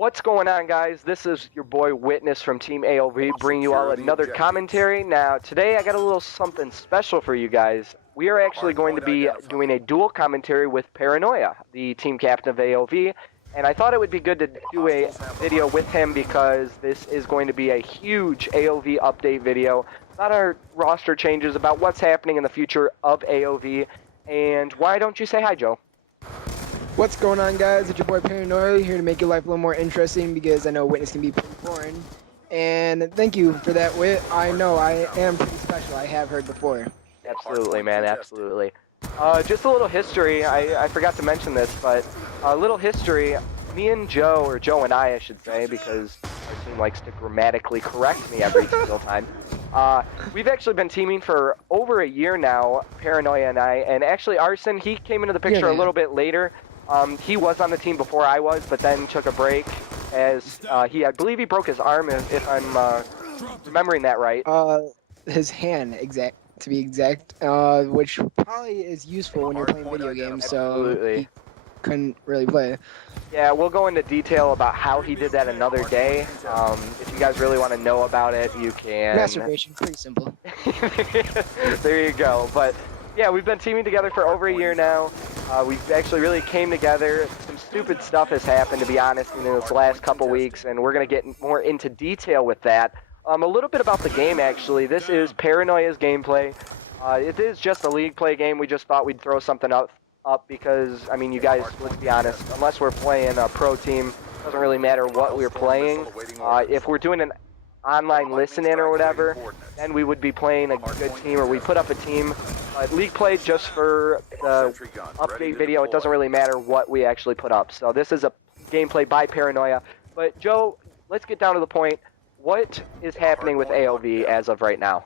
What's going on, guys? This is your boy Witness from Team AOV, bringing you all another commentary. Now, today I got a little something special for you guys. We are actually going to be doing a dual commentary with Paranoia, the team captain of AOV, and I thought it would be good to do a video with him because this is going to be a huge AOV update video about our roster changes, about what's happening in the future of AOV, and why don't you say hi, Joe? What's going on, guys? It's your boy Paranoia here to make your life a little more interesting because I know Witness can be pretty boring. And thank you for that, Wit. I know I am pretty special. I have heard before. Absolutely, man, absolutely. Just a little history. I forgot to mention this, but a little history. Me and Joe, or Joe and I should say, because our team likes to grammatically correct me every single time. We've actually been teaming for over a year now, Paranoia and I, and actually Arson, he came into the picture a little bit later. He was on the team before I was, but then took a break as I believe he broke his arm, if I'm remembering that right. His hand, to be exact, which probably is useful when you're playing video games, so he couldn't really play. Yeah, we'll go into detail about how he did that another day. If you guys really want to know about it, you can. Masturbation, pretty simple. There you go. But yeah, we've been teaming together for over a year now. We've actually really came together. Some stupid stuff has happened, to be honest, in this last couple weeks, and we're going to get more into detail with that. A little bit about the game, actually. This is Paranoia's gameplay. It is just a league play game. We just thought we'd throw something up because, I mean, you guys, let's be honest, unless we're playing a pro team, it doesn't really matter what we're playing. If we're doing an online listen-in or whatever, then we would be playing a good team, or we put up a team. League play just for the update video, it doesn't really matter what we actually put up. So this is a gameplay by Paranoia. But Joe, let's get down to the point. What is happening with AOV as of right now?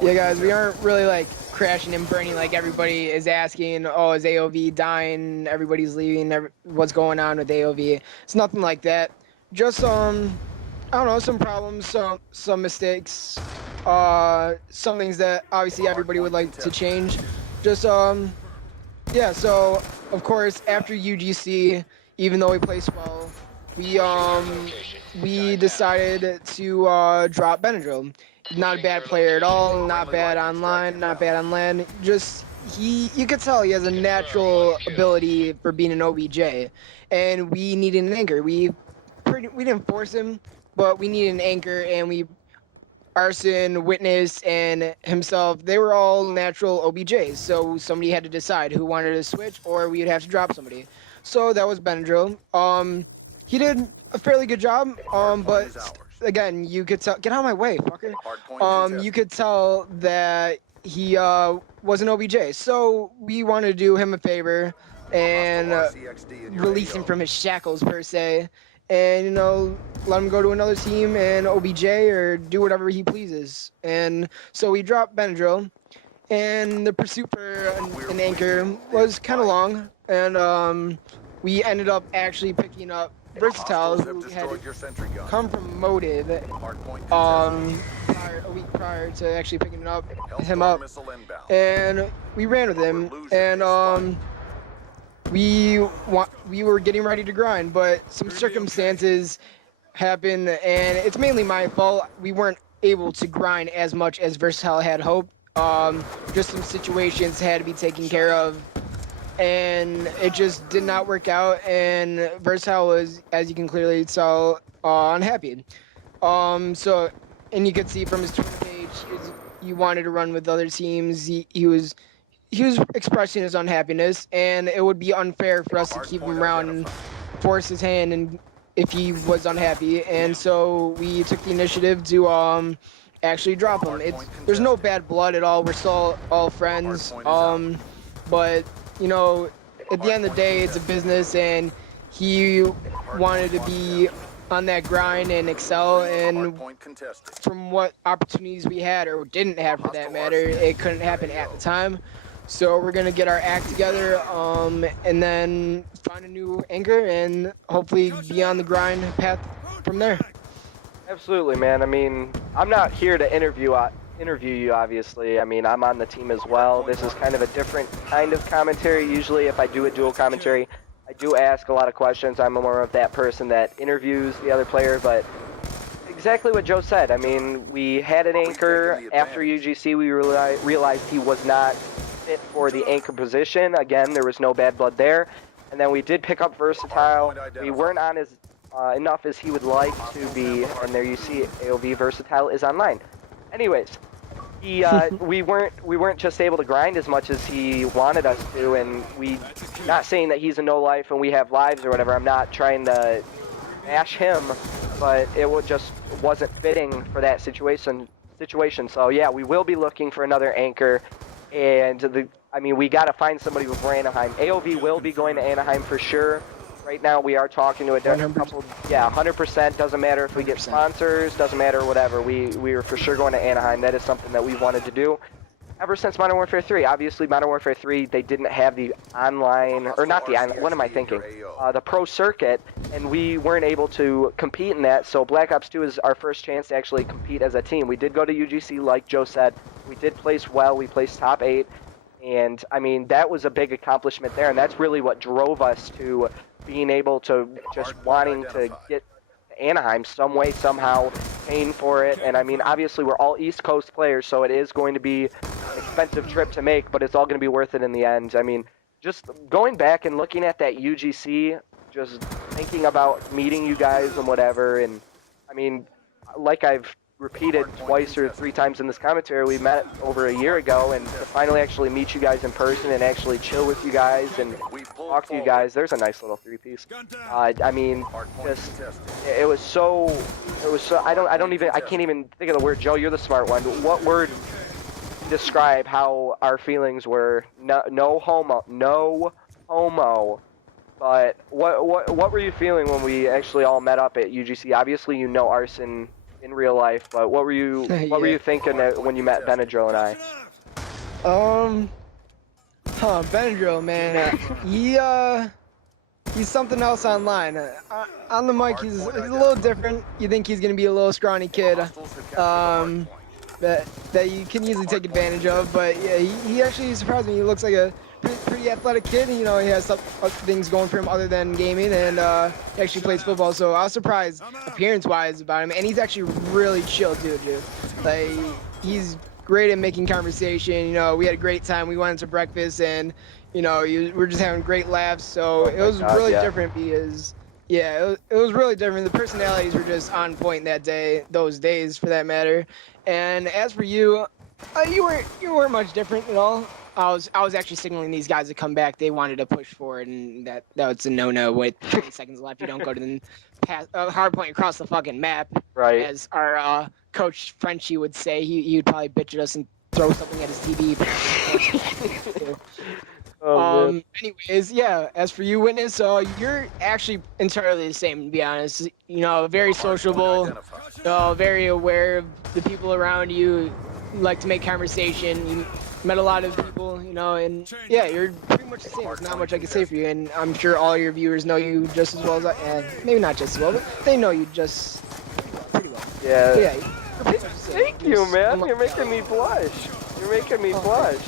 Yeah, guys, we aren't really like crashing and burning like everybody is asking. Oh, is AOV dying? Everybody's leaving. What's going on with AOV? It's nothing like that. Just I don't know, some problems, some mistakes, some things that obviously everybody would like to change. Just yeah. So of course after UGC, even though we placed well, we decided to drop Benadryl. Not a bad player at all, not bad online, not bad on land. Just you could tell he has a natural ability for being an OBJ, and we needed an anchor. We didn't force him, but we needed an anchor, and Arson, Witness, and himself, they were all natural OBJs. So somebody had to decide who wanted to switch, or we would have to drop somebody. So that was Benadryl. He did a fairly good job, but again, you could tell, get out of my way, fucker. You could tell that he was an OBJ. So we wanted to do him a favor and release him from his shackles, per se. And, you know, let him go to another team and OBJ or do whatever he pleases. And so we dropped Benadryl, and the pursuit for an anchor was kind of long. And we ended up actually picking up Versatile, who had come from Motive a week prior to actually picking him up, and we ran with him, and we were getting ready to grind, but some circumstances happened, and it's mainly my fault. We weren't able to grind as much as Versatile had hoped. Just some situations had to be taken care of, and it just did not work out, and Versatile was, as you can clearly tell, unhappy. So, and you could see from his Twitter page, he wanted to run with other teams. He was expressing his unhappiness, and it would be unfair for us to keep him around and force his hand and if he was unhappy. And so we took the initiative to actually drop him. There's no bad blood at all. We're still all friends. But you know, at the end of the day, it's a business, and he wanted to be on that grind and excel, and from what opportunities we had, or didn't have for that matter, it couldn't happen at the time. So we're going to get our act together, and then find a new anchor, and hopefully be on the grind path from there. Absolutely, man. I mean, I'm not here to interview you, obviously. I mean, I'm on the team as well. This is kind of a different kind of commentary. Usually if I do a dual commentary, I do ask a lot of questions. I'm more of that person that interviews the other player, but exactly what Joe said. I mean, we had an anchor after UGC. We realized he was not fit for the anchor position. Again, there was no bad blood there. And then we did pick up Versatile. We weren't on as enough as he would like to be. And there you see AOV Versatile is online. Anyways, we weren't just able to grind as much as he wanted us to. And not saying that he's a no life and we have lives or whatever. I'm not trying to bash him, but it just wasn't fitting for that situation. So yeah, we will be looking for another anchor, and we got to find somebody for Anaheim. AOV will be going to Anaheim for sure. Right now we are talking to a couple. Yeah, 100%. Doesn't matter if we get sponsors. Doesn't matter whatever. We are for sure going to Anaheim. That is something that we wanted to do ever since Modern Warfare 3. Obviously, Modern Warfare 3, they didn't have the online, or not the online, what am I thinking? The pro circuit, and we weren't able to compete in that, so Black Ops 2 is our first chance to actually compete as a team. We did go to UGC, like Joe said. We did place well. We placed top 8, and, I mean, that was a big accomplishment there, and that's really what drove us to being able to just wanting to get Anaheim some way, somehow, paying for it. And I mean, obviously we're all East Coast players, so it is going to be an expensive trip to make, but it's all going to be worth it in the end. I mean, just going back and looking at that UGC, just thinking about meeting you guys and whatever, and I mean, like I've repeated twice or 3 times in this commentary, we met over a year ago, and to finally actually meet you guys in person and actually chill with you guys and talk to you guys, there's a nice little 3-piece. I mean, just it was so I can't even think of the word. Joe, you're the smart one. What word describe how our feelings were? No homo. But what were you feeling when we actually all met up at UGC? Obviously, you know Arson in real life, but what were you were you thinking when you met Benadryl and I? Benadryl, man, he's something else online. On the mic, he's a little different. You think he's gonna be a little scrawny kid, that you can easily take advantage of. But yeah, he actually surprised me. He looks like a pretty athletic kid. You know, he has some things going for him other than gaming, and he actually plays football. So I was surprised appearance-wise about him, and he's actually really chill, dude. Like, he's great at making conversation. You know, we had a great time. We went into breakfast, and you know, we're just having great laughs. So it was really different because, yeah, it was really different. The personalities were just on point that day, those days for that matter. And as for you, you weren't much different at all. I was actually signaling these guys to come back. They wanted to push forward, and that was a no-no. With 20 seconds left, you don't go to the hard point across the fucking map. Right. As our coach Frenchie would say, he'd probably bitch at us and throw something at his TV. Anyways, yeah. As for you, Witness, you're actually entirely the same, to be honest. You know, very sociable, very aware of the people around you. You like to make conversation. You met a lot of people, you know, and yeah, you're pretty much the same. There's not much I can say for you, and I'm sure all your viewers know you just as well as maybe not just as well, but they know you just pretty well. Yeah. So, yeah. Thank you, man. You're making me blush. You're making me blush.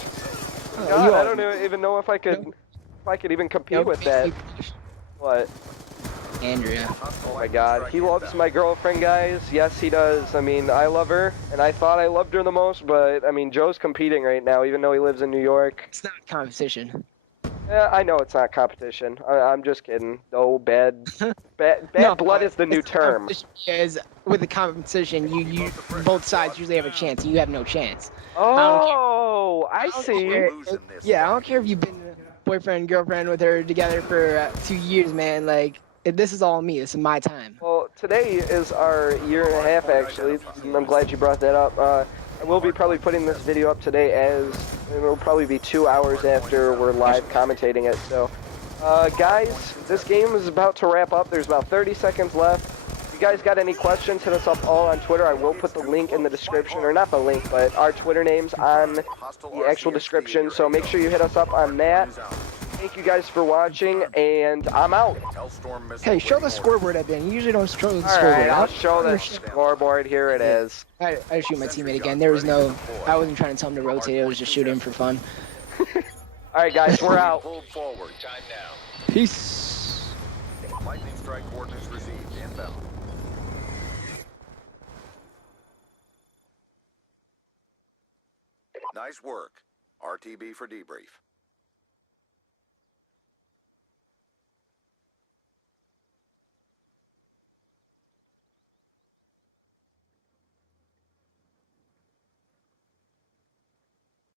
God, I don't even know if I could even compete with that. What? Andrea. Oh my God, he loves my girlfriend, guys. Yes, he does. I mean, I love her, and I thought I loved her the most, but I mean, Joe's competing right now, even though he lives in New York. It's not competition. Yeah, I know it's not competition. I'm just kidding. No, bad blood is the new term. Is with the competition, you both sides usually have a chance. You have no chance. Oh, I see. Yeah, I don't care if you've been boyfriend, girlfriend with her together for 2 years, man. Like, this is all me. This is my time. Well, today is our year and a half, actually. I'm glad you brought that up. I will be probably putting this video up today as it'll probably be 2 hours after we're live commentating it. So, guys, this game is about to wrap up. There's about 30 seconds left. If you guys got any questions, hit us up all on Twitter. I will put the link in the description, or not the link, but our Twitter names on the actual description. So make sure you hit us up on that. Thank you guys for watching, and I'm out. Hey, show the scoreboard at the end. You usually don't show the scoreboard. Alright, I'll show the scoreboard. Here it is. I shoot my teammate again. There was no... I wasn't trying to tell him to rotate. I was just shooting for fun. Alright, guys, we're out. Peace. Lightning strike coordinates received inbound. Nice work. RTB for debrief.